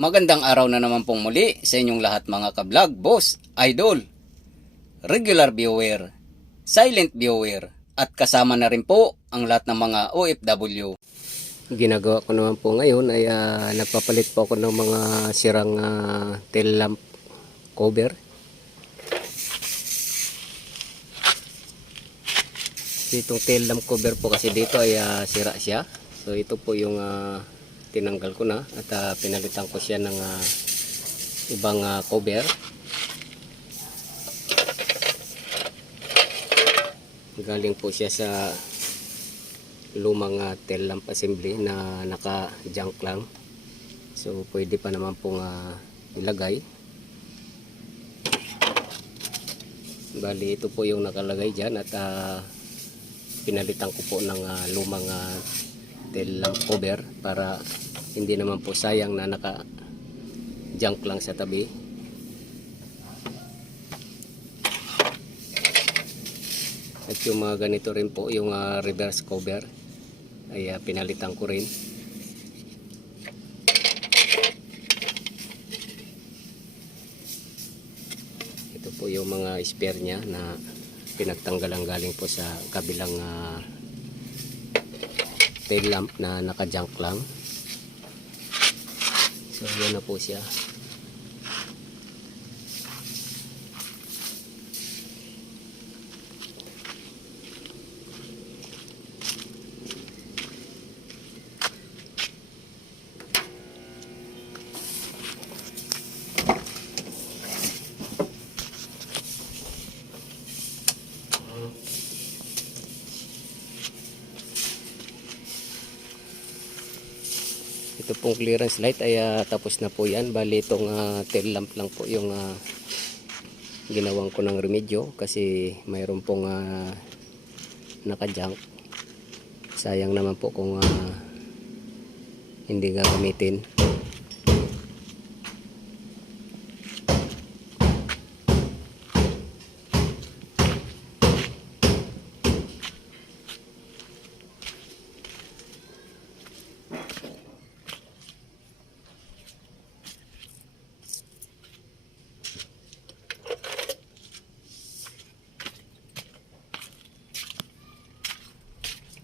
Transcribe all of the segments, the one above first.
Magandang araw na naman pong muli sa inyong lahat mga ka-vlog, boss, idol, regular viewer, silent viewer, at kasama na rin po ang lahat ng mga OFW. Ginagawa ko naman po ngayon ay nagpapalit po ako ng mga sirang tail lamp cover. Itong tail lamp cover po kasi dito ay sira siya. So ito po yung tinanggal ko na at pinalitan ko siya ng ibang cover. Galing po siya sa lumang tail lamp assembly na naka junk lang, so pwede pa naman pong ilagay. Bali ito po yung nakalagay dyan at pinalitan ko po ng lumang tail lamp cover para hindi naman po sayang na naka junk lang sa tabi. At yung mga ganito rin po, yung reverse cover ay pinalitan ko rin. Ito po yung mga spare nya na pinagtanggalan galing po sa kabilang tail lamp na naka-junk lang. So yan na po siya. Ito pong clearance light ay tapos na po yan. Bali itong tail lamp lang po yung ginawang ko ng remedyo kasi mayroon pong naka-junk. Sayang naman po kung hindi gagamitin.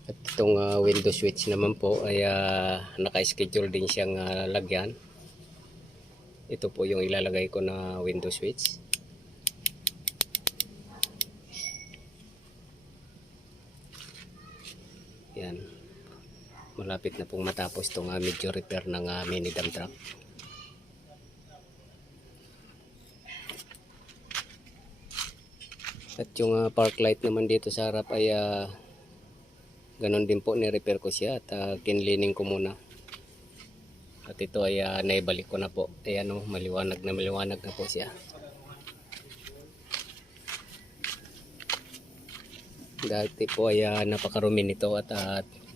At itong window switch naman po ay naka-schedule din siyang lagyan. Ito po yung ilalagay ko na window switch. Yan. Malapit na pong matapos itong medyo repair ng mini dump truck. At yung park light naman dito sa harap ay ganon din po, ni-repair ko siya at kinlining ko muna. At ito ay naibalik ko na po. Ayan maliwanag na po siya. Dati po ay napakarumi nito at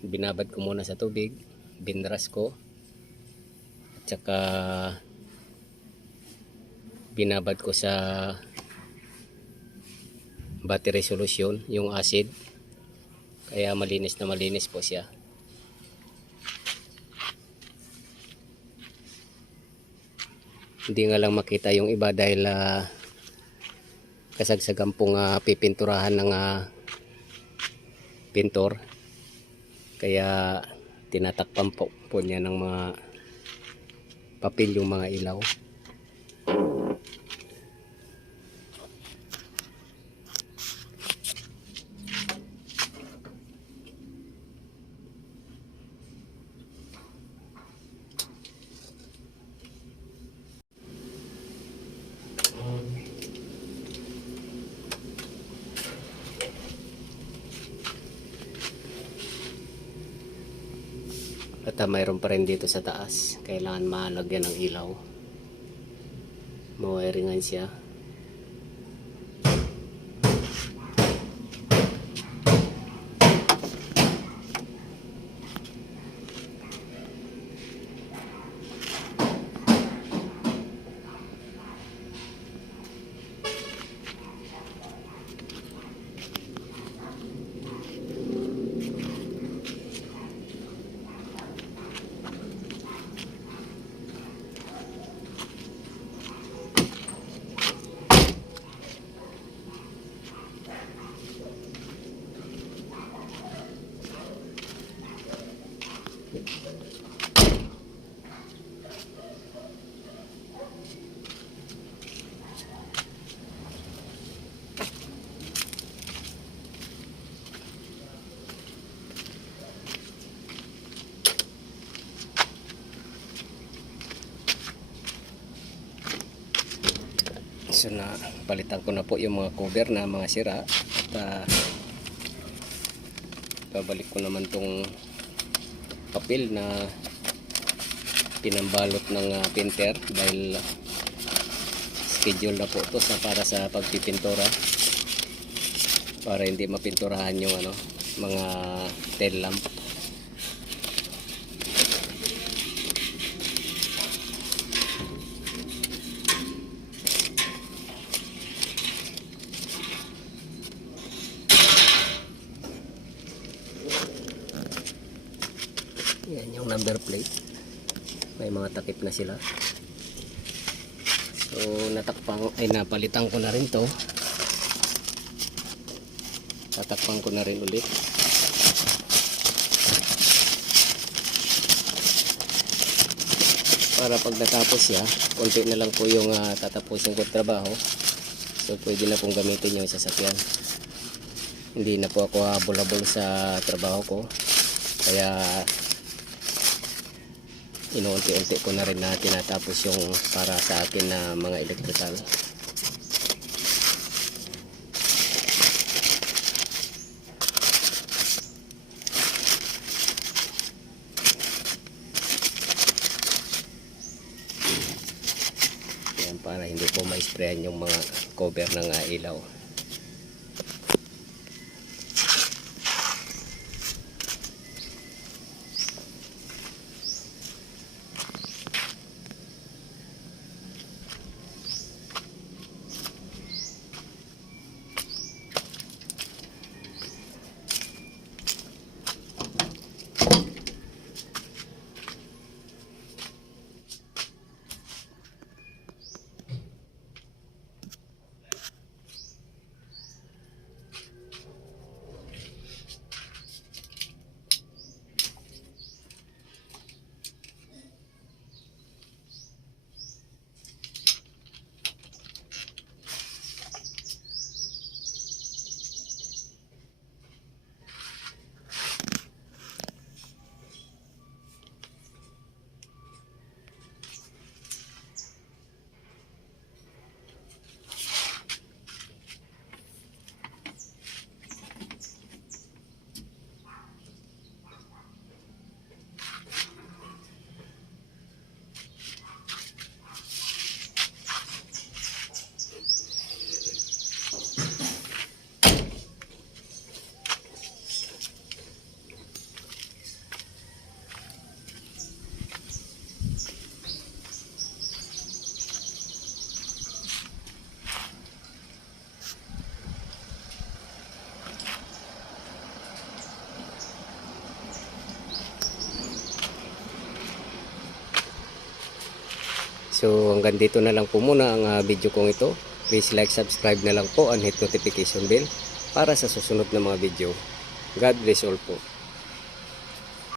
binabad ko muna sa tubig, binras ko, at saka binabad ko sa battery solution, yung acid. Kaya malinis na malinis po siya. Hindi nga lang makita yung iba dahil kasagsagan pong pipinturahan ng pintor. Kaya tinatakpan po niya ng mga papel yung mga ilaw. At mayroon pa rin dito sa taas, kailangan malagyan ng ilaw. Mawiringan siya. So na palitan ko na po yung mga cover na mga sira at babalik ko naman tong papel na pinambalot ng painter dahil schedule na po to para sa pagpipintura para hindi mapinturahan yung mga tail lamp. Yan yung number plate, may mga takip na sila. So napalitan ko na rin to, tatakpan ko na rin ulit para pag natapos siya, konti na lang po yung tatapusin ko trabaho. So pwede na pong gamitin yung sasakyan, hindi na po ako habol-habol sa trabaho ko, kaya inuunti-unti ko na rin na tinatapos yung para sa akin na mga electrical. Yan, para hindi po ma-sprayan yung mga cover ng ilaw. So hanggang dito na lang po muna ang video kong ito. Please like, subscribe na lang po and hit notification bell para sa susunod na mga video. God bless all po.